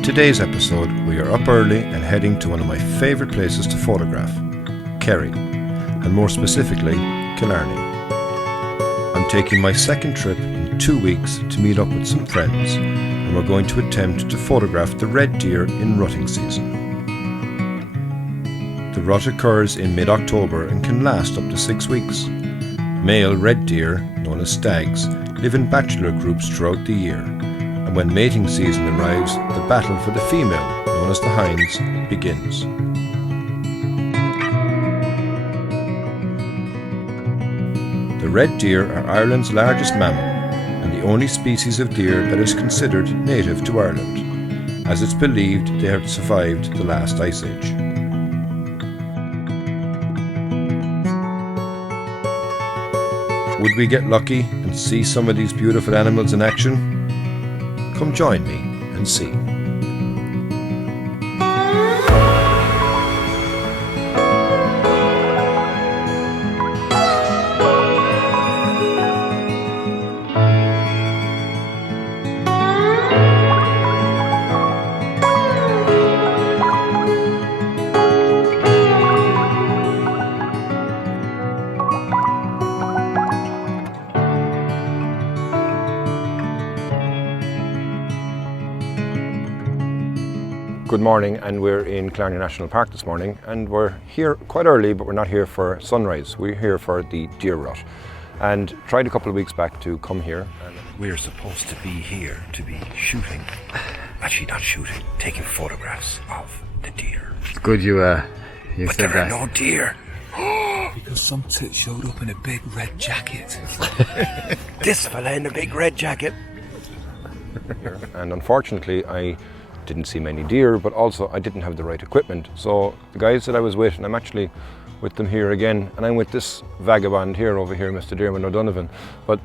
In today's episode, we are up early and heading to one of my favourite places to photograph, Kerry, and more specifically, Killarney. I'm taking my second trip in 2 weeks to meet up with some friends, and we're going to attempt to photograph the red deer in rutting season. The rut occurs in mid-October and can last up to 6 weeks. Male red deer, known as stags, live in bachelor groups throughout the year, and when mating season arrives, the battle for the female, known as the hinds, begins. The red deer are Ireland's largest mammal, and the only species of deer that is considered native to Ireland, as it's believed they have survived the last ice age. Would we get lucky and see some of these beautiful animals in action? Come join me and see. Good morning, and we're in Killarney National Park this morning, and we're here quite early, but we're not here for sunrise. We're here for the Deer Rut, and tried a couple of weeks back to come here. And we're supposed to be here to be shooting, actually not shooting, taking photographs of the deer. It's good you but said that. There are no deer. Because some tit showed up in a big red jacket. This fella in a big red jacket. And unfortunately, I didn't see many deer, but also I didn't have the right equipment. So the guys that I was with, and I'm actually with them here again, and I'm with this vagabond here over here, Mr. Darren O'Donovan, but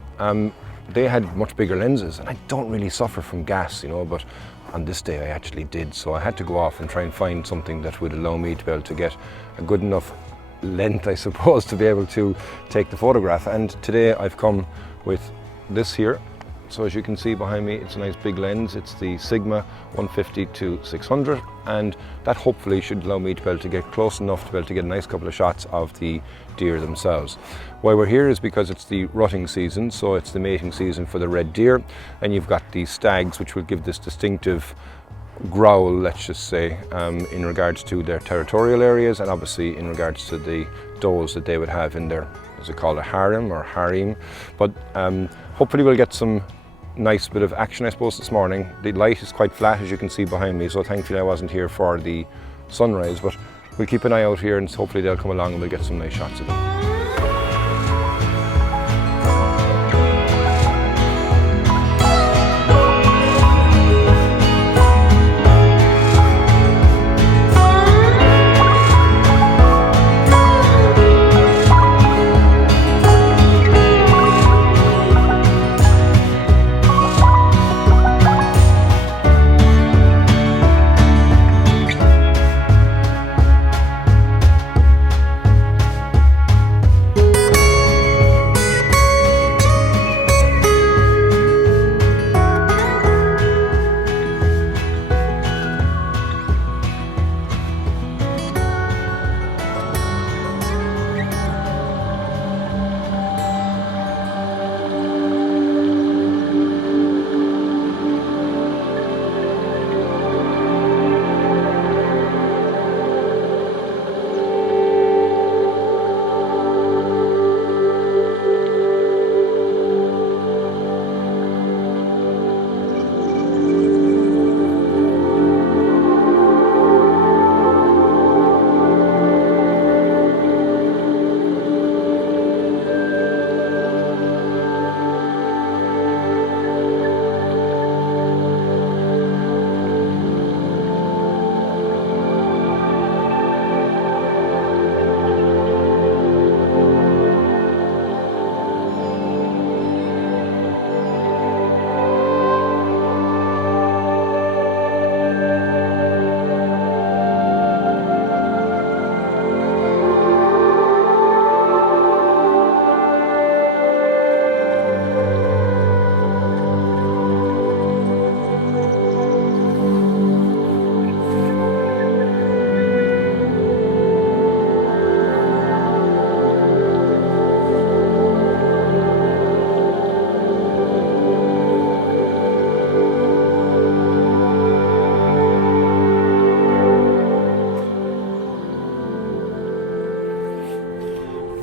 they had much bigger lenses, and I don't really suffer from gas, but on this day I actually did. So I had to go off and try and find something that would allow me to be able to get a good enough length, I suppose, to be able to take the photograph. And today I've come with this here. So as you can see behind me, it's a nice big lens. It's the Sigma 150-600, and that hopefully should allow me to be able to get close enough to be able to get a nice couple of shots of the deer themselves. Why we're here is because it's the rutting season, so it's the mating season for the red deer, and you've got the stags, which will give this distinctive growl, let's just say, in regards to their territorial areas, and obviously in regards to the does that they would have in their, is it called a harem or harem? But hopefully we'll get some nice bit of action, I suppose, this morning. The light is quite flat, as you can see behind me, so thankfully I wasn't here for the sunrise, but we'll keep an eye out here and hopefully they'll come along and we'll get some nice shots of them.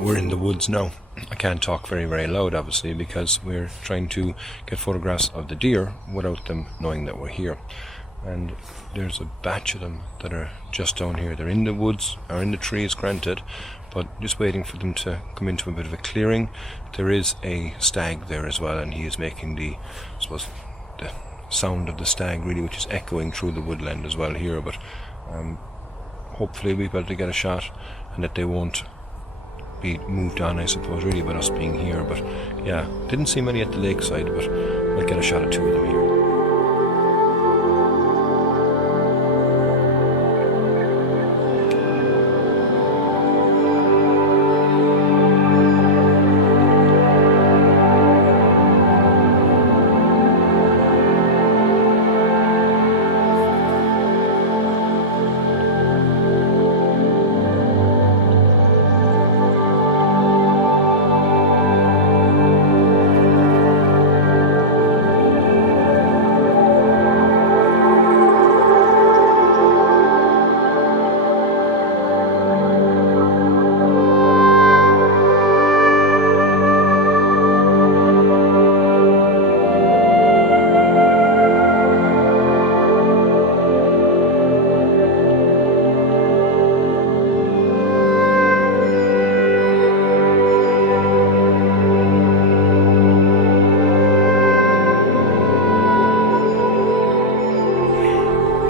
We're in the woods now. I can't talk very, very loud, obviously, because we're trying to get photographs of the deer without them knowing that we're here. And there's a batch of them that are just down here. They're in the woods, or in the trees, granted, but just waiting for them to come into a bit of a clearing. There is a stag there as well, and he is making the, I suppose, the sound of the stag, really, which is echoing through the woodland as well here. But hopefully we'll be able to get a shot, and that they won't be moved on, I suppose, really, by us being here. But yeah, didn't see many at the lakeside, but we'll get a shot at 2 of them here.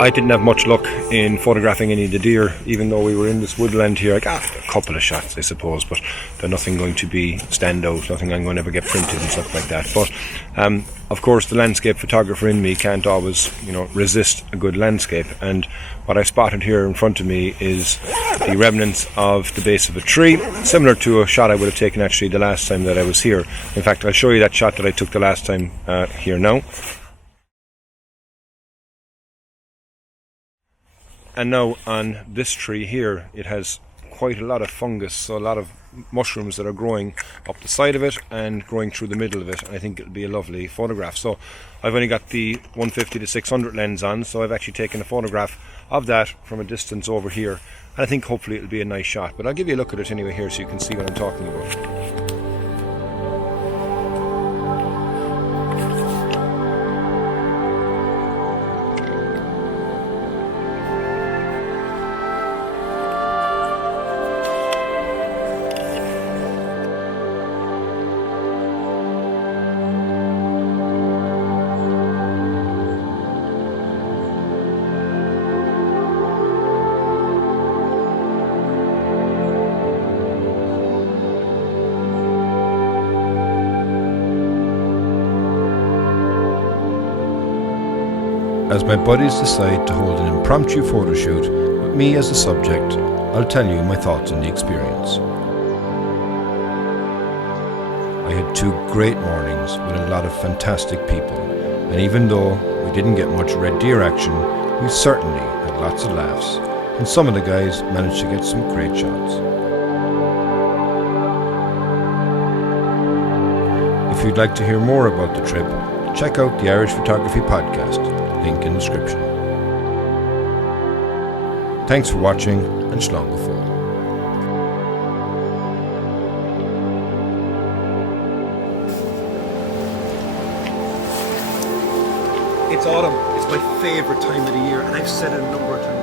I didn't have much luck in photographing any of the deer, even though we were in this woodland here. I got a couple of shots, I suppose, but they're nothing going to be standout, nothing I'm going to ever get printed and stuff like that. But of course, the landscape photographer in me can't always, resist a good landscape. And what I spotted here in front of me is the remnants of the base of a tree, similar to a shot I would have taken actually the last time that I was here. In fact, I'll show you that shot that I took the last time here now. And now on this tree here, it has quite a lot of fungus, so a lot of mushrooms that are growing up the side of it and growing through the middle of it, and I think it'll be a lovely photograph. So I've only got the 150 to 600 lens on, so I've actually taken a photograph of that from a distance over here, and I think hopefully it'll be a nice shot. But I'll give you a look at it anyway here so you can see what I'm talking about. As my buddies decide to hold an impromptu photo shoot with me as the subject, I'll tell you my thoughts on the experience. I had 2 great mornings with a lot of fantastic people, and even though we didn't get much red deer action, we certainly had lots of laughs, and some of the guys managed to get some great shots. If you'd like to hear more about the trip, check out the Irish Photography Podcast, link in the description. Thanks for watching, and slán go fóill. It's autumn. It's my favourite time of the year, and I've said it a number of times.